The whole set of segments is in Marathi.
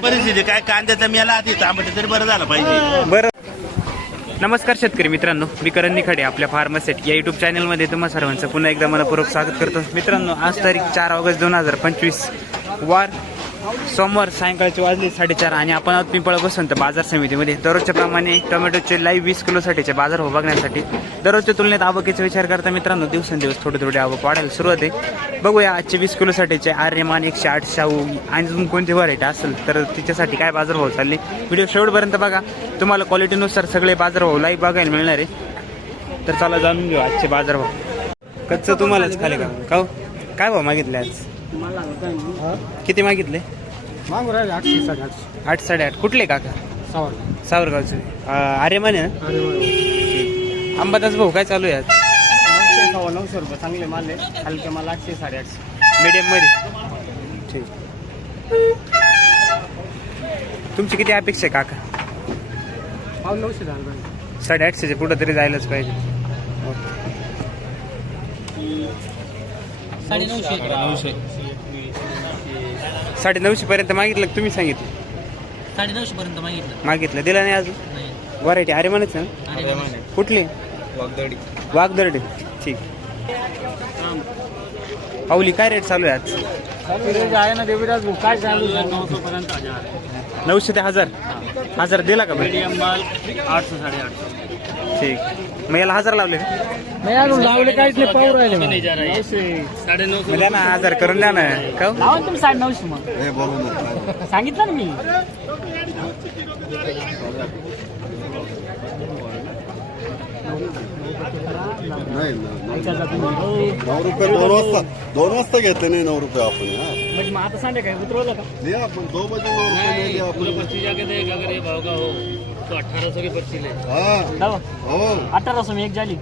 परिस्थिती? काय कांद्याचा मेला आधी तांबट तरी बरं झालं पाहिजे. बरं. नमस्कार शेतकरी मित्रांनो मी करण निखाडे आपल्या फार्मसेट या युट्यूब चॅनलमध्ये तुम्हा सर्वांचं पुन्हा एकदा मनपूर्वक स्वागत करतो. मित्रांनो आज तारीख चार ऑगस्ट दोन हजार पंचवीस. वार सोमवार सायंकाळची वाजले साडेचार आणि आपण आहोत पिंपळ बसंत बाजार समितीमध्ये. दररोजच्या प्रमाणे टोमॅटोचे लाईव्ह वीस किलोसाठीचे बाजार भाव बघण्यासाठी दररोजच्या तुलनेत आवकीचा विचार करता मित्रांनो दिवसेंदिवस थोडे थोडे आवक वाढायला सुरुवात आहे. बघूया आजचे वीस किलोसाठीचे आर्यमान एकशे आठ शाहू आणि अजून कोणती व्हरायटी असेल तर तिच्यासाठी काय बाजारभाव चालले? व्हिडिओ शेवटपर्यंत बघा. तुम्हाला क्वालिटीनुसार सगळे बाजारभाव लाईव्ह बघायला मिळणार आहे. तर चला जाणून घेऊ आजचे बाजारभाव कच्चं तुम्हालाच खाले का? काय भाव मागितले आज? किती मागितले? मागू राहिले आठशे साडेआठशे आठ साडेआठ कुठले काका? सावर सावरगावचे अरे म्हणे ना? अंबादास भाऊ काय चालू आहे आज? नऊशे सव्वा नऊशे रुपये चांगले माल आहे हलके माल आठशे साडेआठशे मीडियममध्ये. ठीक. तुमची किती अपेक्षा आहे काका? पाव नऊशे झालं पाहिजे साडेआठशेचे पुढं तरी जायलाच पाहिजे. साडे नऊशे पर्यंत मागितलं का तुम्ही सांगितलं? साडे नऊशे पर्यंत मागितलं. मागितलं. दिला नाही अजून? नाही. व्हरायटी अरे म्हणच ना? अरे वा. कुठली? वाघदर्डी ठीक. पाऊली काय रेट चालू आहे आज? आहे ना देवीराज भाऊ काय चालू नऊशे पर्यंत हजार. नऊशे ते हजार हजार दिला का भाई मीडियम माल आठशे साडेआठशे. ठीक. मग याला हज़ार लावले का? नाही अजून लावले काहीच नाही पाहू राहिले मग. द्या ना हज़ार करून द्या ना. का लावा ना तुम्ही साडे नऊशे मग सांगितलं ना मी. नाही ना ऐकायला तुम्ही. नऊ रुपये दोन वाजता दोन वाजता घेतले नाही नऊ रुपये आपण हा. म्हणजे मग आता सांगा काय उतरवलं का? लिहा आपण दो बजे नऊ रुपये लिहा आपण. लावा हो. अठरा सौ एक झाली.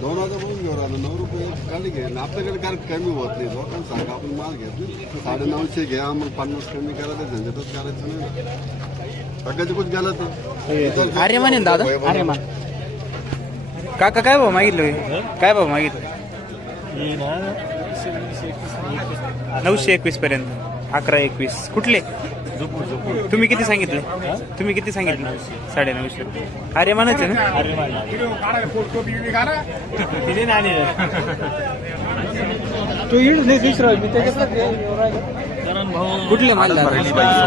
दोन हजार बघून घेऊ राहिलं नऊ रुपये गाडी घे. आणि आपल्याकडे काय कमी होत नाही लोकांना सांगा आपण माल घेतले साडे नऊशे घ्या मग पन्नास कमी करा ते झंझटच करायचं नाही. सगळ्याचे कुछ गेलं तर? अरे म्हणे ना दादा. अरे मा काका काय भाव मागितलं? काय भाव मागितलं? नऊशे एकवीस पर्यंत. अकरा एकवीस. कुठले? तुम्ही किती सांगितले? तुम्ही किती सांगितले? साडे नऊशे अरे म्हणायचे ना? तू दुसरा मी त्याच्यात कुठले माल?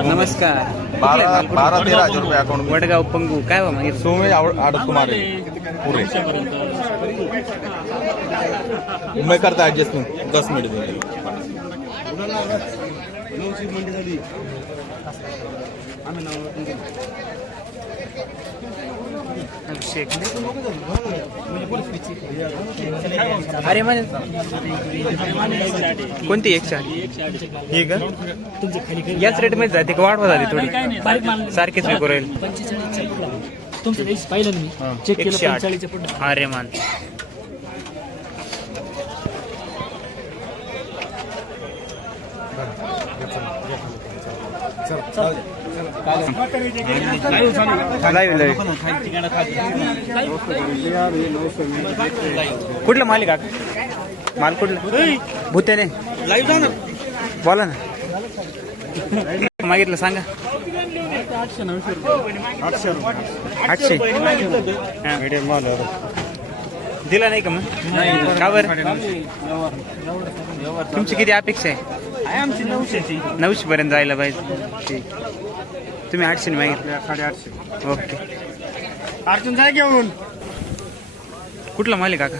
नमस्कार. कुठले माल? बारह तेरह हजार रुपये अकाउंट वडगाव पंगू काय भाव मागितलं सो में आठ तुम्हारे पूरे. मैं करता एडजस्टमेंट दस मिनट. एक. अरे म्हणे कोणती एकशे आठ ही का? याच रेटमध्ये जाते का? वाढवा झाली थोडी. सारखीच विकू राहील. तुमचं काहीच पाहिलं ना मी चेक केलं अरे मान लाईव्ह कुठलं माल काका माल कुठलं भूत्याने लाईव्ह बोला ना. मागितलं सांगा. आठशे. हा. दिला नाही का मग? का बरं? तुमची किती अपेक्षा आहे? आमची नऊशे पर्यंत जायला पाहिजे. ठीक. तुम्ही आठशे मागितलं. साडेआठशे. ओके. अर्जुन जाय घेऊन. कुठला माल आहे काका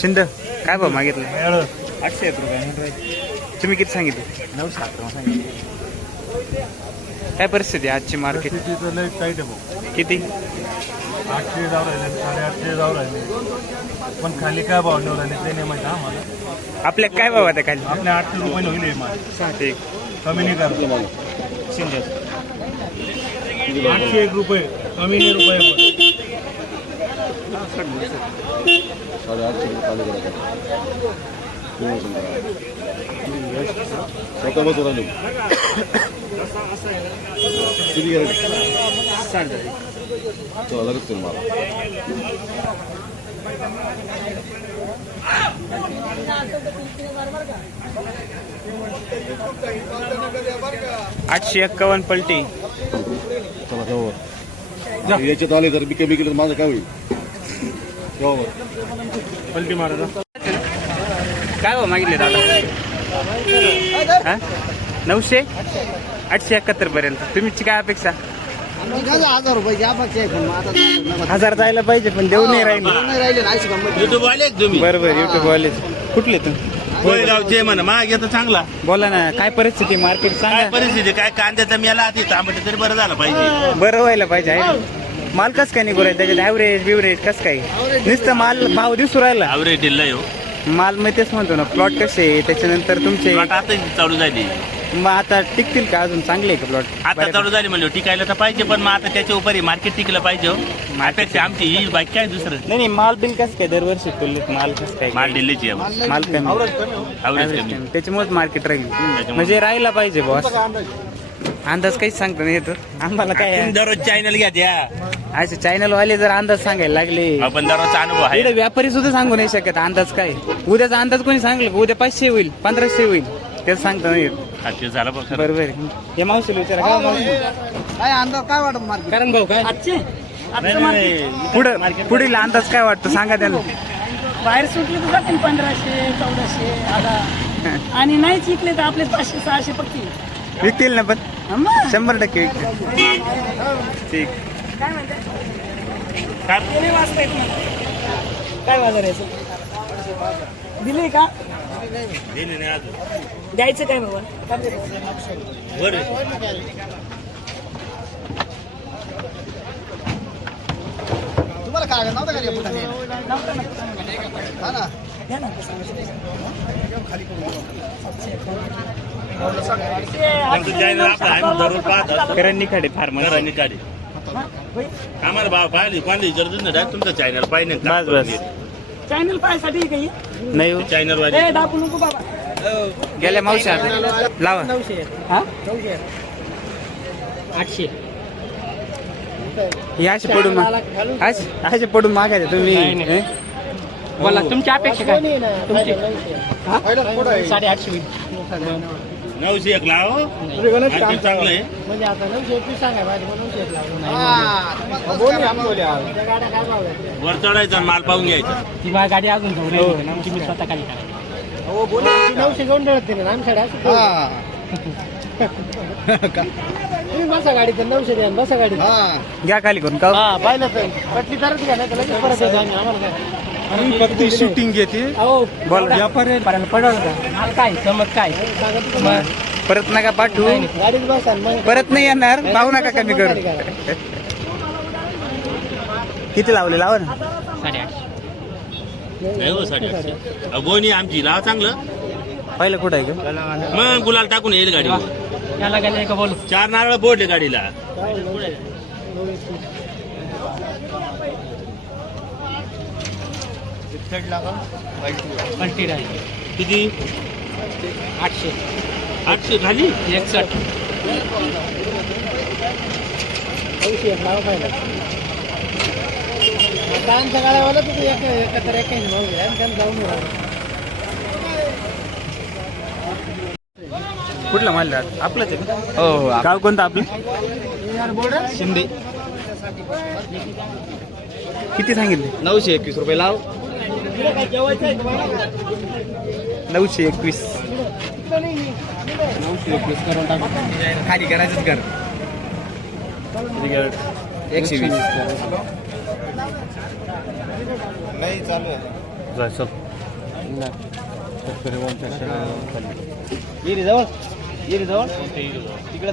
शिंद. काय भाव मागितलं? आठशे एक रुपये तुम्ही किती सांगितले? नऊशे अकरा सांगितलं. काय परिस्थिती आहे आजची मार्केट टाईट आहे भाऊ. किती? आठशे जाऊ राहिले साडेआठशे जाऊ राहिले. पण खाली काय भाव नेऊ राहिले ते नाही माहिती आम्हाला आपल्या काय भाव आता खाली? आपले आठशे रुपये होईल हे माल. ठीक. कमी नाही करतो. शिंदे. आठशे एक रुपये. कमी नाही रुपये साडेआठशे रुपये चालू करा स्वतः बस राहिलो किती चला लगेच करू मला आठशे एक्कावन्न पलटी. याच्यात आले तर बिके बिके माझं काय होईल? पलटी मारायचा काय हो मागितले दादा? हा? नऊशे? आठशे एकाहत्तर पर्यंत. तुमची काय अपेक्षा? हजार रुपये घ्या हजार जायला पाहिजे पण देऊ नाही राहिले. नाही राहिले तुम्ही. बरोबर युट्यूब वाले. कुठले तू कोळगावचे म्हणा माग येतं चांगला. बोला ना काय परिस्थिती? मार्केट काय सांगा परिस्थिती? काय कांद्याचा मेला आधी तांबट तरी बरं झालं पाहिजे. बरं व्हायला पाहिजे आहे ना? माल कस काय निघू राहील? त्याच्यात ऍव्हरेज बिवरेज कस काय? नुसतं माल भाव दिसू राहिला. आवरे दिलंय हो. माल मी तेच म्हणतो ना प्लॉट कसे आहे? त्याच्यानंतर तुमचे आता चालू झाली. मग आता टिकतील का अजून? चांगले आहे का आता प्लॉट चालू झाली म्हणजे टिकायला तर पाहिजे पण मग आता त्याच्या उपरी मार्केट टिकलं पाहिजे हो. अपेक्षा आमची ही बाकी काय दुसरं? नाही नाही माल बिल कसं काय? दरवर्षी तुलनेत माल कसं काय? माल दिल्लीची आहे. माल कमी. Average कमी. कमी. त्याच्यामुळेच मार्केट राहील. म्हणजे राहायला पाहिजे बॉस अंदाज. काहीच सांगतो नाही येतो. आम्हाला काय तुम्ही? दररोज चॅनल घ्या द्या असे चॅनल वाले जर अंदाज सांगायला लागले. आपण दररोजचा अनुभव आहे. इकडे व्यापारी सुद्धा सांगू नाही शकत अंदाज काय. उद्याचा अंदाज कोणी सांगलं? का उद्या पाचशे होईल पंधराशे होईल. तेच सांगता नाही येत. हा, ते झालं बघ. खरं. बरोबर आहे. हे मावशीला विचारा काय मावशी? काय अंदाज काय वाटत मार्केट? कारण भाऊ काय? नाही, नाही, नाही. पुढं पुढील अंदाज काय वाटतं? सांगा त्यांना. बाहेर सुटले तर जातील पंधराशे चौदाशे हजार आणि नाहीच विकले तर आपले पाचशे सहाशे पक्की. विकतील ना पण. शंभर टक्के विकतील. ठीक. काय म्हणते? काय? येत नाही. बाजार यायचं दिले का? नाही. द्यायचं काय बाबा? बरं. तुम्हाला काय नव्हतं का रे पुढे हा ना. द्या ना कसं आमचं channel आपलं आहे, आम्ही दररोज पाहत असतो. करण निखाडे फार करा निकाली. आम्हाला भाव पाहिली कोणाला गरज नाही डायरेक्ट तुमचं चॅनल पाहिजे बस बस. चॅनल पाहायसाठी काही नाही हो. चॅनल वाले ए दाखवू नको बाबा. गेल्या मावशी आता लावा. नऊशे. हा? नऊशे. आठशे. हे असे पडून माग- असे असे पडून मागायचे तुम्ही. हे? बोला तुमची अपेक्षा काय? तुमची. साडेआठशे होईल. नऊशे एक लाव. आणखी चांगलं आहे. म्हणजे आता नऊशे एकवीस सांगा पाहिजे मग नऊशे एक लावून वर चढायचा आणि माल पाहून घ्यायचा. ती माझी गाडी अजून आमची मी स्वतः खाली करायची नऊशे घेऊन ठेवत नाही आमच्या तुम्ही बसा गाडी तर नऊशे द्या बसा गाडी हा. घ्या खाली करून का हा पाहिलं तर. पटली तरच घ्या नाही तर लगेच परत येतो आम्ही. आम्हाला काय? फक्त शूटिंग घेते. अहो बोला. व्यापारी पडवलं का मला काय समज काय? परत नका पाठवू. परत नाही येणार. पाहू नका कमी करू किती लावले? लावा ना. साडेआठशे. नाही हो आमची. लाव चांगलं. पहिलं कुठं आहे का मग गुलाल टाकून येईल बोलू? चार नारळ बोडले गाडीला. पलटी आहे किती? आठशे. आठशे खाली? एकसष्ट. नऊशे एक नाव पाहिलं कांच्या गाड्यावाला तू एक एकत्र जाऊन राहा. कुठला माल राहत आपलंच आहे का? हो गाव कोणतं आपलं? शिंदे. किती सांगितले? नऊशे एकवीस रुपये लाव. नऊशे एकवीस. खाली करायचंच कर. एकशे वीस. नाही चालू आहे. येरी जवळ. येरी जवळ. तिकडे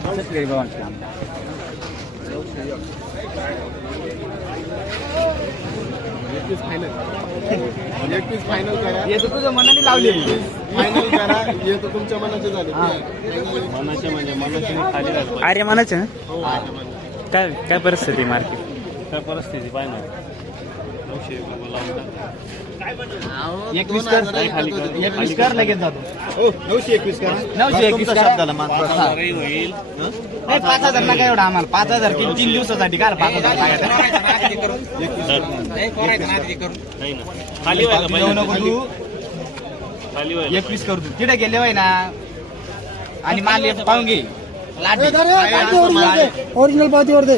शेतकरी बाबांचं काम. एकवीस फायनल करा. हे तर मनाने लावले फायनल करा. हे तर तुमच्या मनाचे झाले. मनाचे म्हणजे मनाचे खाली राहतो. अरे म्हणायचं ना काय काय परिस्थिती मार्केट? काय परिस्थिती पाहिजे? नऊशे एक लावून. एकवीस कर. एकवीस कर. लगेच जातो. नऊशे एकवीस करा. नऊशे एकवीस शब्दाला मान नाही पाच हजार नका एवढा आम्हाला. पाच हजार किती? तीन दिवसासाठी काय पाच हजार नाही ना. खाली व्हायला नको तू. खाली व्हायला एकवीस करू तू. तिथे गेले वय ना? आणि माल पाहून घे. ओरिजिनल पावतीवर दे.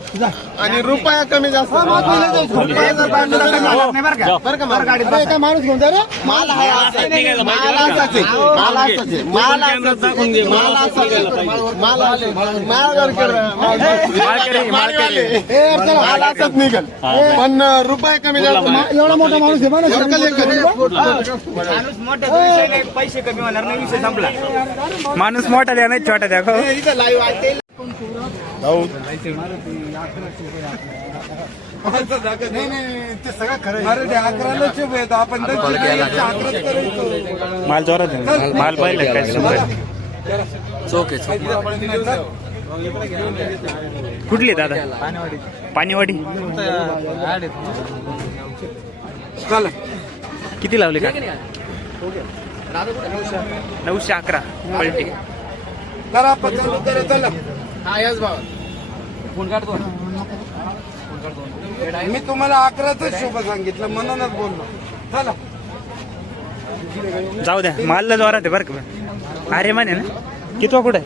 आणि रुपया कमी जास्त रुपया जर बांधला. बरं का. माणूस घेऊन जा रे माल आहे असा. माल असाच आहे. माल असाच आहे. माल असाच आहे. माल असाच आहे. माल आले. माल असाच निघल पण रुपया कमी जास्त एवढा मोठा माणूस आहे माणूस मोठा विषय पैसे कमी होणार नाही विषय संपला माणूस मोठा द्या नाही छोटा द्या हो. इथं लाईव्ह आहे नाही नाही ते सगळं खरं आहे. माल जोरात आहे. माल- माल पाहिलं काय? सुंदर कुठली दादा? पाणीवाडी. किती लावले का? नऊशे अकरा. पलटी. मी तुम्हाला अकराच शोभ सांगितलं म्हणूनच बोललो. चला. जाऊ द्या मालला जोरात आहे बरं का अरे म्हणे ना. कितवा कुठे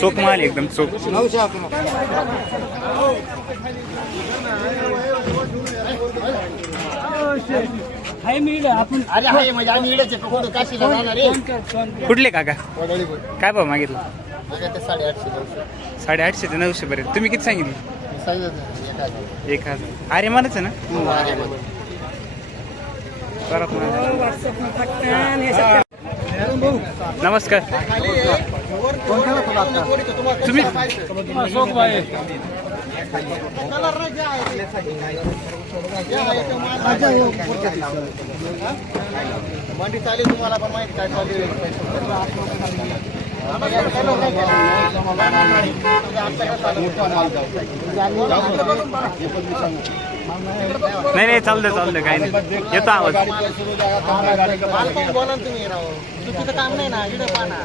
चोख माल एकदम चोख. नऊशे अकरा. हाय मी आपण अरे हाय म्हणजे आम्ही इडच आहे कुठं काशीला जाणार आहे? फोन कर फोन कर कुठले काका? काय भाव मागितलं? माझ्या ते साडेआठशे नऊशे. साडेआठशे ते नऊशे पर्यंत. तुम्ही किती सांगितले? एक हजार. एक हजार. अरे म्हणच आहे ना? परत. व्हॉट्सअप टाकता आणि याच्यात नमस्कार. तुम्ही मंडी चालेल तुम्हाला पण माहिती काय नाही नाही चालतं चालतं काही नाही. येतो आवाज. बोला तुम्ही राव चुकीचं काम नाही ना इकडे पाहा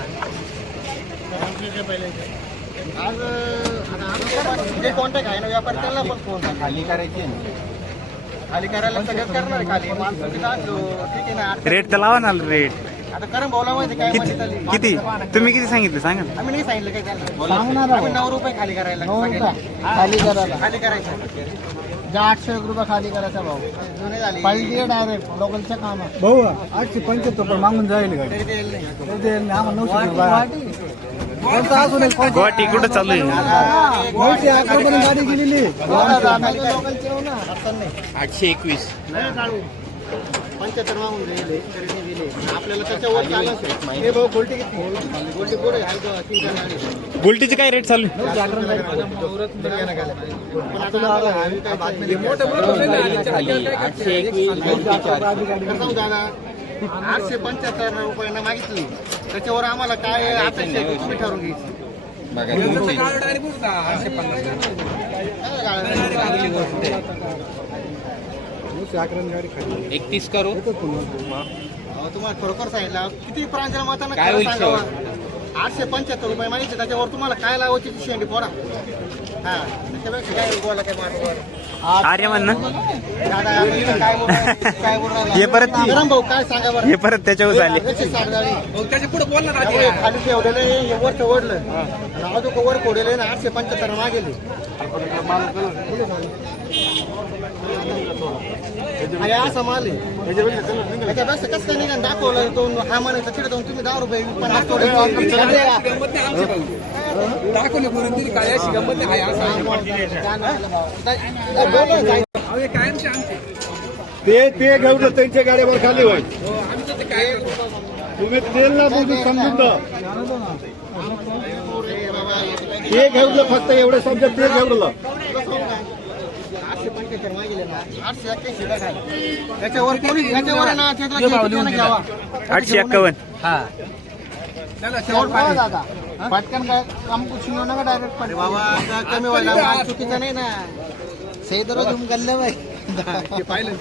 आज जे कॉन्टॅक्ट आहे ना व्यापारी त्यांना पण फोन खाली करायची खाली करायला सगळं करणार आहे खाली. माणसं आणलो ठीक आहे ना रेट तर लावा ना रेट आता कारण बोला माहिती काय किती. किती तुम्ही किती सांगितलं? सांगा ना. आम्ही नाही सांगितलं काय त्यांना. सांगणार आम्ही नऊ रुपये खाली करायला खाली करायला. खाली करायचं. जा आठशे एक रुपये खाली करायचा भाऊ. जुने झाली. पाहिजे डायरेक्ट लोकलच्या कामात भाऊ आठशे पंच्याहत्तर रुपये मागून जाईल तरी ते येईल नाही. आम्हाला नऊशे रुपये. गुवाहाटी कुठं चालू आहे गाडी गेलेली हो. आठशे एकवीस नाही काढू. पंच्याहत्तर मागून गेले तरी नाही दिले आपल्याला त्याच्यावर चालत आहे. हे भाऊ गोल्टी किती गोल्टी पुढे आहे तो तीन चार गाडी. बुलटीचे काय रेट चालू आहे? पण आठशे पंच्याहत्तर रुपयांना मागितली. त्याच्यावर आम्हाला काय अपेक्षा आहे तुम्ही ठरवून घ्यायची. एकतीस करू. अहो, तुम्हाला खरोखर सांगितलं. किती प्रांजल मताना काय आठशे पंच्याहत्तर रुपये मागितले. त्याच्यावर तुम्हाला काय लावायची शेंडी? फोडा. हा. त्याच्यापेक्षा काय गोला काय मार म्हण ना? हे परत भाऊ काय सांगा बरं? हे परत त्याच्यावर झाले. साठ गाडी. त्यामुळे खाली ठेवलेलं हे वर ठेवलं आणि अजून वर फोडलेलं आहे ना आठशे पंच्याहत्तर मागेले असा माल आहे. त्याच्यापेक्षा कसं काय निघा दाखवलं दोन हा म्हणायचं तिकडे जाऊन तुम्ही दहा रुपये पण आज थोडे ते ते घेऊन त्यांच्या गाडीवर खाली होय. तुम्ही तेल ना बघून समजून जा. ते घेऊन फक्त एवढं समजा ते घेऊन आठशे एक्कावन्न शेवट पाहा दादा पटकन काय काम कुछ नका डायरेक्ट अरे बाबा आता कमी व्हायला माल चुकीचं नाही ना. सही दररोज गल्ले बाई. पाहिलं